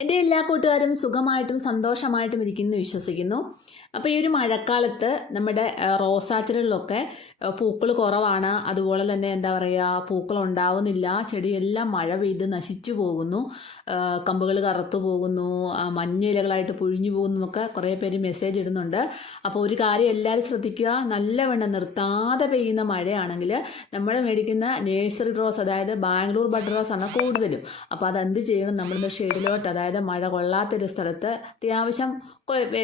എൻ്റെ എല്ലാ കൂട്ടുകാരും സുഖമായിട്ടും സന്തോഷമായിട്ടും ഇരിക്കുന്നു വിശ്വസിക്കുന്നു. അപ്പോൾ ഈ ഒരു മഴക്കാലത്ത് നമ്മുടെ റോസാച്ചെടികളിലൊക്കെ പൂക്കൾ കുറവാണ്. അതുപോലെ തന്നെ എന്താ പറയുക, പൂക്കൾ ഉണ്ടാവുന്നില്ല. ചെടിയെല്ലാം മഴ പെയ്ത് നശിച്ചു പോകുന്നു, കമ്പുകൾ കറുത്തു പോകുന്നു, മഞ്ഞ ഇലകളായിട്ട് പൊഴിഞ്ഞു പോകുന്നു എന്നൊക്കെ കുറേ പേര് മെസ്സേജ് ഇടുന്നുണ്ട്. അപ്പോൾ ഒരു കാര്യം എല്ലാവരും ശ്രദ്ധിക്കുക, നല്ലവണ്ണം നിർത്താതെ പെയ്യുന്ന മഴയാണെങ്കിൽ നമ്മൾ മേടിക്കുന്ന നേഴ്സറി റോസ്, അതായത് ബാംഗ്ലൂർ ബഡ് റോസ് ആണ് കൂടുതലും. അപ്പോൾ അതെന്ത് ചെയ്യണം, നമ്മളിന്ന് ഷെയ്ഡിലോട്ട്, അതായത് മഴ കൊള്ളാത്തൊരു സ്ഥലത്ത് അത്യാവശ്യം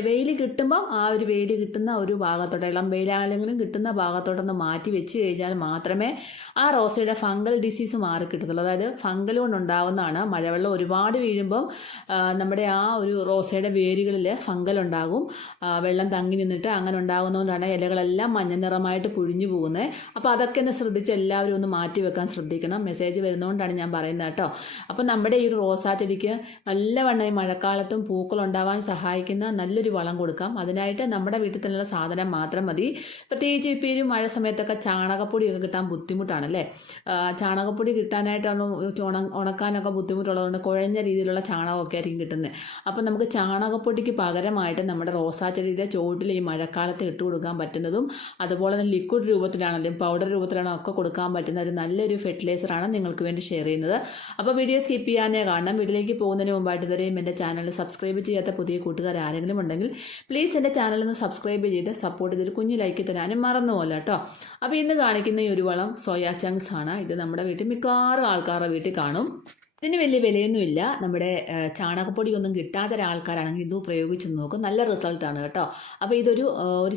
വെയിൽ കിട്ടുമ്പോൾ ആ ഒരു വെയിൽ കിട്ടുന്ന ഒരു ഭാഗത്തോട്ട്, ഇളം വെയിലാണെങ്കിലും കിട്ടുന്ന ഭാഗത്തോട്ടൊന്ന് മാറ്റി വെച്ച് കഴിഞ്ഞാൽ മാത്രമേ ആ റോസയുടെ ഫംഗൽ ഡിസീസ് മാറി കിട്ടത്തുള്ളൂ. അതായത് ഫംഗൽ കൊണ്ടുണ്ടാവുന്നതാണ്. മഴവെള്ളം ഒരുപാട് വീഴുമ്പം നമ്മുടെ ആ ഒരു റോസയുടെ വേരുകളിൽ ഫംഗൽ ഉണ്ടാകും. വെള്ളം തങ്ങി നിന്നിട്ട് അങ്ങനെ ഉണ്ടാകുന്നതുകൊണ്ടാണ് ഇലകളെല്ലാം മഞ്ഞ നിറമായിട്ട് പൊഴിഞ്ഞു പോകുന്നത്. അപ്പോൾ അതൊക്കെ ഒന്ന് ശ്രദ്ധിച്ച് എല്ലാവരും ഒന്ന് മാറ്റി വെക്കാൻ ശ്രദ്ധിക്കണം. മെസ്സേജ് വരുന്നതുകൊണ്ടാണ് ഞാൻ പറയുന്നത് കേട്ടോ. അപ്പോൾ നമ്മുടെ ഈ റോസാ ചെടിക്ക് നല്ലവണ്ണം ഈ മഴക്കാലത്തും പൂക്കൾ ഉണ്ടാവാൻ സഹായിക്കുന്ന നല്ലൊരു വളം കൊടുക്കാം. അതിനായിട്ട് നമ്മുടെ വീട്ടിൽ തന്നെയുള്ള സാധനം മാത്രം മതി. പ്രത്യേകിച്ച് ഇപ്പോൾ ഈ മഴ സമയത്തൊക്കെ ചാണകപ്പൊടിയൊക്കെ കിട്ടാൻ ബുദ്ധിമുട്ടാണല്ലേ. ചാണകപ്പൊടി കിട്ടാനായിട്ടാണ് ഉണക്കാനൊക്കെ ബുദ്ധിമുട്ടുള്ളതുകൊണ്ട് കുഴഞ്ഞ രീതിയിലുള്ള ചാണകമൊക്കെ ആയിരിക്കും കിട്ടുന്നത്. അപ്പോൾ നമുക്ക് ചാണകപ്പൊടിക്ക് പകരമായിട്ട് നമ്മുടെ റോസാ ചെടിയുടെ ചുവട്ടിൽ ഈ മഴക്കാലത്ത് ഇട്ട് കൊടുക്കാൻ പറ്റുന്നതും, അതുപോലെ തന്നെ ലിക്വിഡ് രൂപത്തിലാണെങ്കിലും പൗഡർ രൂപത്തിലാണോ ഒക്കെ കൊടുക്കാൻ പറ്റുന്ന ഒരു നല്ലൊരു ഫെർട്ടിലൈസറാണ് നിങ്ങൾക്ക് വേണ്ടി ഷെയർ ചെയ്യുന്നത്. അപ്പോൾ വീഡിയോ സ്കിപ്പ് ചെയ്യാനേ കാണണം. വീഡിയോയിലേക്ക് പോകുന്നതിന് മുമ്പായിട്ട് ഇതുവരെയും എൻ്റെ ചാനൽ സബ്സ്ക്രൈബ് ചെയ്യാത്ത പുതിയ കൂട്ടുകാർ ആരെങ്കിലും ഉണ്ടെങ്കിൽ പ്ലീസ് എൻ്റെ ചാനലിൽ നിന്ന് സബ്സ്ക്രൈബ് ചെയ്ത് സപ്പോർട്ട് ചെയ്തൊരു കുഞ്ഞു ലൈക്ക് തരാനും മറന്നു പോലെ കേട്ടോ. അപ്പോൾ ഇന്ന് കാണിക്കുന്ന ഈ ഒരു വളം സോയാ ചങ്ക്സ് ആണ്. ഇത് നമ്മുടെ വീട്ടിൽ മിക്കവാറും ആൾക്കാരുടെ വീട്ടിൽ കാണും. ഇതിന് വലിയ വിലയൊന്നുമില്ല. നമ്മുടെ ചാണകപ്പൊടിയൊന്നും കിട്ടാത്ത ഒരാൾക്കാരാണെങ്കിൽ ഇത് പ്രയോഗിച്ച് നോക്കും, നല്ല റിസൾട്ടാണ് കേട്ടോ. അപ്പോൾ ഇതൊരു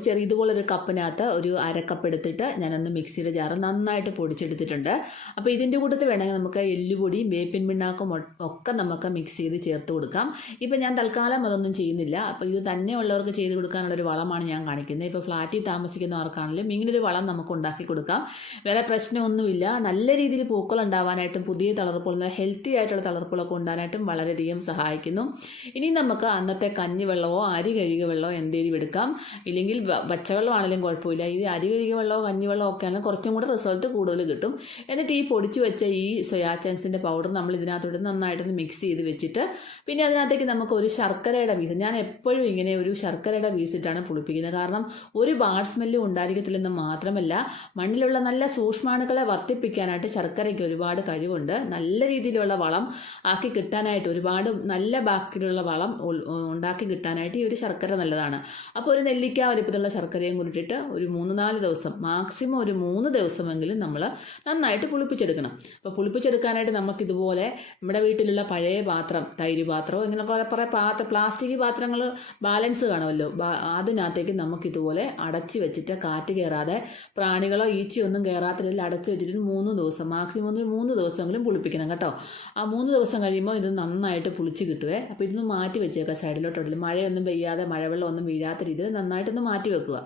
ചെറിയ ഇതുപോലൊരു കപ്പിനകത്ത് ഒരു അരക്കപ്പ് എടുത്തിട്ട് ഞാനൊന്ന് മിക്സിയുടെ ജാറ് നന്നായിട്ട് പൊടിച്ചെടുത്തിട്ടുണ്ട്. അപ്പോൾ ഇതിൻ്റെ കൂട്ടത്തിൽ വേണമെങ്കിൽ നമുക്ക് എല്ലുപൊടിയും വേപ്പിൻ പിണ്ണാക്കും ഒക്കെ നമുക്ക് മിക്സ് ചെയ്ത് ചേർത്ത് കൊടുക്കാം. ഇപ്പോൾ ഞാൻ തൽക്കാലം അതൊന്നും ചെയ്യുന്നില്ല. അപ്പോൾ ഇത് തന്നെ ഉള്ളവർക്ക് ചെയ്ത് കൊടുക്കാനുള്ളൊരു വളമാണ് ഞാൻ കാണിക്കുന്നത്. ഇപ്പോൾ ഫ്ലാറ്റിൽ താമസിക്കുന്നവർക്കാണെങ്കിലും ഇങ്ങനൊരു വളം നമുക്ക് ഉണ്ടാക്കി കൊടുക്കാം. വേറെ പ്രശ്നമൊന്നുമില്ല. നല്ല രീതിയിൽ പൂക്കൾ ഉണ്ടാവാനായിട്ടും പുതിയ തളർപ്പുകൾ, ഹെൽത്തി ആയിട്ടുള്ള തളർപ്പുകളൊക്കെ ഉണ്ടാകാനായിട്ടും വളരെയധികം സഹായിക്കുന്നു. ഇനി നമുക്ക് അന്നത്തെ കഞ്ഞിവെള്ളമോ അരി കഴുകിയ വെള്ളമോ എന്തെങ്കിലും എടുക്കാം. ഇല്ലെങ്കിൽ പച്ചവെള്ളമാണെങ്കിലും കുഴപ്പമില്ല. ഈ അരി കഴുകിയ വെള്ളമോ കഞ്ഞിവെള്ളമോ ഒക്കെ ആണെങ്കിൽ കുറച്ചും കൂടെ റിസൾട്ട് കൂടുതൽ കിട്ടും. എന്നിട്ട് ഈ പൊടിച്ചു വെച്ച ഈ സോയാ ചങ്ക്സിൻ്റെ പൗഡർ നമ്മൾ ഇതിനകത്തോട്ട് നന്നായിട്ടൊന്ന് മിക്സ് ചെയ്ത് വെച്ചിട്ട് പിന്നെ അതിനകത്തേക്ക് നമുക്ക് ഒരു ശർക്കരയുടെ പീസ്, ഞാൻ എപ്പോഴും ഇങ്ങനെ ഒരു ശർക്കരയുടെ പീസിട്ടാണ് പുളിപ്പിക്കുന്നത്. കാരണം ഒരു ബാഡ് സ്മെല്ലും ഉണ്ടായിരിക്കത്തില്ലെന്ന് മാത്രമല്ല, മണ്ണിലുള്ള നല്ല സൂക്ഷ്മാണുക്കളെ വർദ്ധിപ്പിക്കാനായിട്ട് ശർക്കരയ്ക്ക് ഒരുപാട് കഴിവുണ്ട്. നല്ല രീതിയിലുള്ള വളം ആക്കി കിട്ടാനായിട്ട്, ഒരുപാട് നല്ല ബാക്ടീരിയയുള്ള വളം ഉണ്ടാക്കി കിട്ടാനായിട്ട് ഈ ഒരു ശർക്കര നല്ലതാണ്. അപ്പോൾ ഒരു നെല്ലിക്ക വലിപ്പത്തിലുള്ള ശർക്കരയും കൂടിയിട്ട് ഒരു 3-4 ദിവസം, മാക്സിമം ഒരു 3 ദിവസമെങ്കിലും നമ്മൾ നന്നായിട്ട് പുളിപ്പിച്ചെടുക്കണം. അപ്പോൾ പുളിപ്പിച്ചെടുക്കാനായിട്ട് നമുക്കിതുപോലെ നമ്മുടെ വീട്ടിലുള്ള പഴയ പാത്രം, തൈര് പാത്രമോ ഇങ്ങനെ കുറേ പ്ലാസ്റ്റിക് പാത്രങ്ങൾ ബാലൻസ് കാണുമല്ലോ, അതിനകത്തേക്ക് നമുക്കിതുപോലെ അടച്ച് വെച്ചിട്ട് കാറ്റ് കയറാതെ, പ്രാണികളോ ഈച്ചയൊന്നും കയറാത്ത രീതിയിൽ അടച്ച് വെച്ചിട്ട് 3 ദിവസം, മാക്സിമം 3 ദിവസമെങ്കിലും പുളിപ്പിക്കണം കേട്ടോ. ആ 3 ദിവസം കഴിയുമ്പോൾ ഇത് നന്നായിട്ട് പുളിച്ച് കിട്ടുവേ. അപ്പോൾ ഇതൊന്ന് മാറ്റി വെച്ചേക്കുക സൈഡിലോട്ടുള്ള, മഴയൊന്നും പെയ്യാതെ മഴവെള്ളം ഒന്നും വീഴാത്ത രീതിയിൽ നന്നായിട്ടൊന്ന് മാറ്റി വെക്കുക.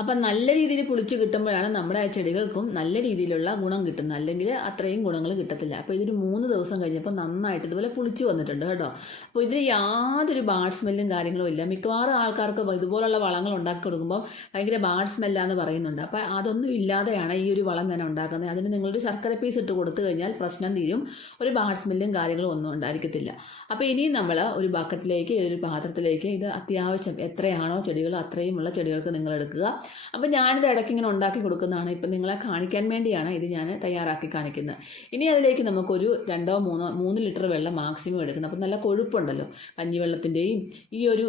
അപ്പം നല്ല രീതിയിൽ പുളിച്ച് കിട്ടുമ്പോഴാണ് നമ്മുടെ ആ ചെടികൾക്കും നല്ല രീതിയിലുള്ള ഗുണം കിട്ടുന്നത്. അല്ലെങ്കിൽ അത്രയും ഗുണങ്ങൾ കിട്ടത്തില്ല. അപ്പോൾ ഇതൊരു 3 ദിവസം കഴിഞ്ഞപ്പോൾ നന്നായിട്ട് ഇതുപോലെ പുളിച്ച് വന്നിട്ടുണ്ട് കേട്ടോ. അപ്പോൾ ഇതിന് യാതൊരു ബാഡ് സ്മെല്ലും കാര്യങ്ങളും ഇല്ല. മിക്കവാറും ആൾക്കാർക്ക് ഇതുപോലുള്ള വളങ്ങൾ ഉണ്ടാക്കി കൊടുക്കുമ്പോൾ ഭയങ്കര ബാഡ് സ്മെല്ലാന്ന് പറയുന്നുണ്ട്. അപ്പോൾ അതൊന്നും ഇല്ലാതെയാണ് ഈ ഒരു വളം ഞാൻ ഉണ്ടാക്കുന്നത്. അതിന് നിങ്ങളൊരു ശർക്കര പീസ് ഇട്ട് കൊടുത്തു കഴിഞ്ഞാൽ പ്രശ്നം തീരും. ഒരു ബാഡ് സ്മെല്ലും കാര്യങ്ങളും ഒന്നും ഉണ്ടായിരിക്കത്തില്ല. അപ്പോൾ ഇനിയും നമ്മൾ ഒരു ബക്കറ്റിലേക്ക്, ഒരു പാത്രത്തിലേക്ക് ഇത് അത്യാവശ്യം എത്രയാണോ ചെടികൾ അത്രയുമുള്ള ചെടികൾക്ക് നിങ്ങൾ എടുക്കുക. അപ്പോൾ ഞാനിത് ഇടയ്ക്ക് ഇങ്ങനെ ഉണ്ടാക്കി കൊടുക്കുന്നതാണ്. ഇപ്പം നിങ്ങളെ കാണിക്കാൻ വേണ്ടിയാണ് ഇത് ഞാൻ തയ്യാറാക്കി കാണിക്കുന്നത്. ഇനി അതിലേക്ക് നമുക്കൊരു 2-3 ലിറ്റർ വെള്ളം മാക്സിമം എടുക്കണം. അപ്പം നല്ല കൊഴുപ്പുണ്ടല്ലോ, കഞ്ഞിവെള്ളത്തിൻ്റെയും ഈ ഒരു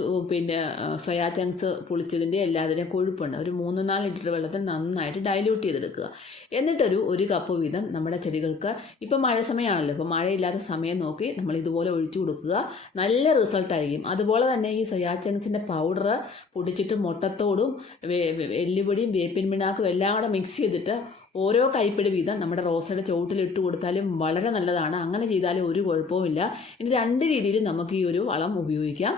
സോയാ ചങ്ക്സ് പുളിച്ചതിൻ്റെ എല്ലാത്തിൻ്റെയും കൊഴുപ്പുണ്ട്. ഒരു 3-4 ലിറ്റർ വെള്ളത്തിൽ നന്നായിട്ട് ഡൈല്യൂട്ട് ചെയ്തെടുക്കുക. എന്നിട്ടൊരു 1 കപ്പ് വീതം നമ്മുടെ ചെടികൾക്ക്, ഇപ്പം മഴ സമയമാണല്ലോ, ഇപ്പോൾ മഴയില്ലാത്ത സമയം നോക്കി നമ്മൾ ഇതുപോലെ ഒഴിച്ചു കൊടുക്കുക. നല്ല റിസൾട്ടായിരിക്കും. അതുപോലെ തന്നെ ഈ സോയാ ചങ്ക്സിൻ്റെ പൗഡർ പൊടിച്ചിട്ട് മുട്ടത്തോടും എല്ലുപൊടിയും വേപ്പിൻ പിണ്ണാക്കും എല്ലാം കൂടെ മിക്സ് ചെയ്തിട്ട് ഓരോ കൈപ്പിടി വീതം നമ്മുടെ റോസയുടെ ചുവട്ടിലിട്ട് കൊടുത്താലും വളരെ നല്ലതാണ്. അങ്ങനെ ചെയ്താലും ഒരു കുഴപ്പവുമില്ല. ഇനി 2 രീതിയിൽ നമുക്ക് ഈ ഒരു വളം ഉപയോഗിക്കാം.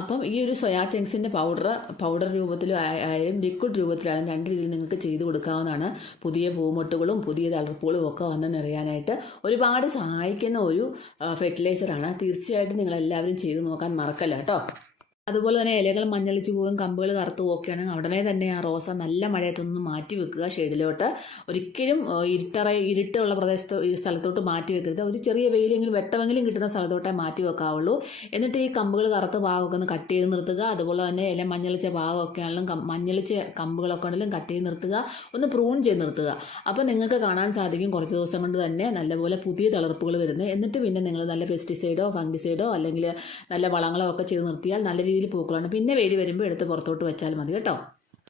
അപ്പം ഈ ഒരു സോയാ ചങ്ക്സിൻ്റെ പൗഡർ രൂപത്തിലായാലും ലിക്വിഡ് രൂപത്തിലായാലും 2 രീതിയിൽ നിങ്ങൾക്ക് ചെയ്ത് കൊടുക്കാവുന്നതാണ്. പുതിയ പൂമൊട്ടുകളും പുതിയ തളർപ്പുകളും ഒക്കെ വന്ന് നിറയാനായിട്ട് ഒരുപാട് സഹായിക്കുന്ന ഒരു ഫെർട്ടിലൈസറാണ്. തീർച്ചയായിട്ടും നിങ്ങളെല്ലാവരും ചെയ്ത് നോക്കാൻ മറക്കല്ല കേട്ടോ. അതുപോലെ തന്നെ ഇലകൾ മഞ്ഞളിച്ച് പോവുകയും കമ്പുകൾ കറുത്ത് പോവുകയാണെങ്കിൽ ഉടനെ തന്നെ ആ റോസ നല്ല മഴയത്തൊന്ന് മാറ്റി വെക്കുക ഷെയ്ഡിലോട്ട്. ഒരിക്കലും ഇരുട്ടുള്ള പ്രദേശത്ത് ഈ സ്ഥലത്തോട്ട് മാറ്റി വെക്കരുത്. ഒരു ചെറിയ വെയിലെങ്കിലും വെട്ടമെങ്കിലും കിട്ടുന്ന സ്ഥലത്തോട്ടേ മാറ്റി വെക്കാവുള്ളൂ. എന്നിട്ട് ഈ കമ്പുകൾ കറുത്ത ഭാഗമൊക്കെ ഒന്ന് കട്ട് ചെയ്ത് നിർത്തുക. അതുപോലെ തന്നെ ഇല മഞ്ഞളിച്ച ഭാഗമൊക്കെ ആണെങ്കിലും മഞ്ഞളിച്ച കമ്പുകളൊക്കെ ആണെങ്കിലും കട്ട് ചെയ്ത് നിർത്തുക. ഒന്ന് പ്രൂൺ ചെയ്ത് നിർത്തുക. അപ്പോൾ നിങ്ങൾക്ക് കാണാൻ സാധിക്കും കുറച്ച് ദിവസം കൊണ്ട് തന്നെ നല്ലപോലെ പുതിയ തളിർപ്പുകൾ വരുന്നത്. എന്നിട്ട് പിന്നെ നിങ്ങൾ നല്ല പെസ്റ്റിസൈഡോ ഫംഗിസൈഡോ അല്ലെങ്കിൽ നല്ല വളങ്ങളോ ഒക്കെ ചെയ്ത് നിർത്തിയാൽ നല്ല രീതിയിൽ പൂക്കളാണ്. പിന്നെ വെയിൽ വരുമ്പോൾ എടുത്ത് പുറത്തോട്ട് വെച്ചാൽ മതി കേട്ടോ.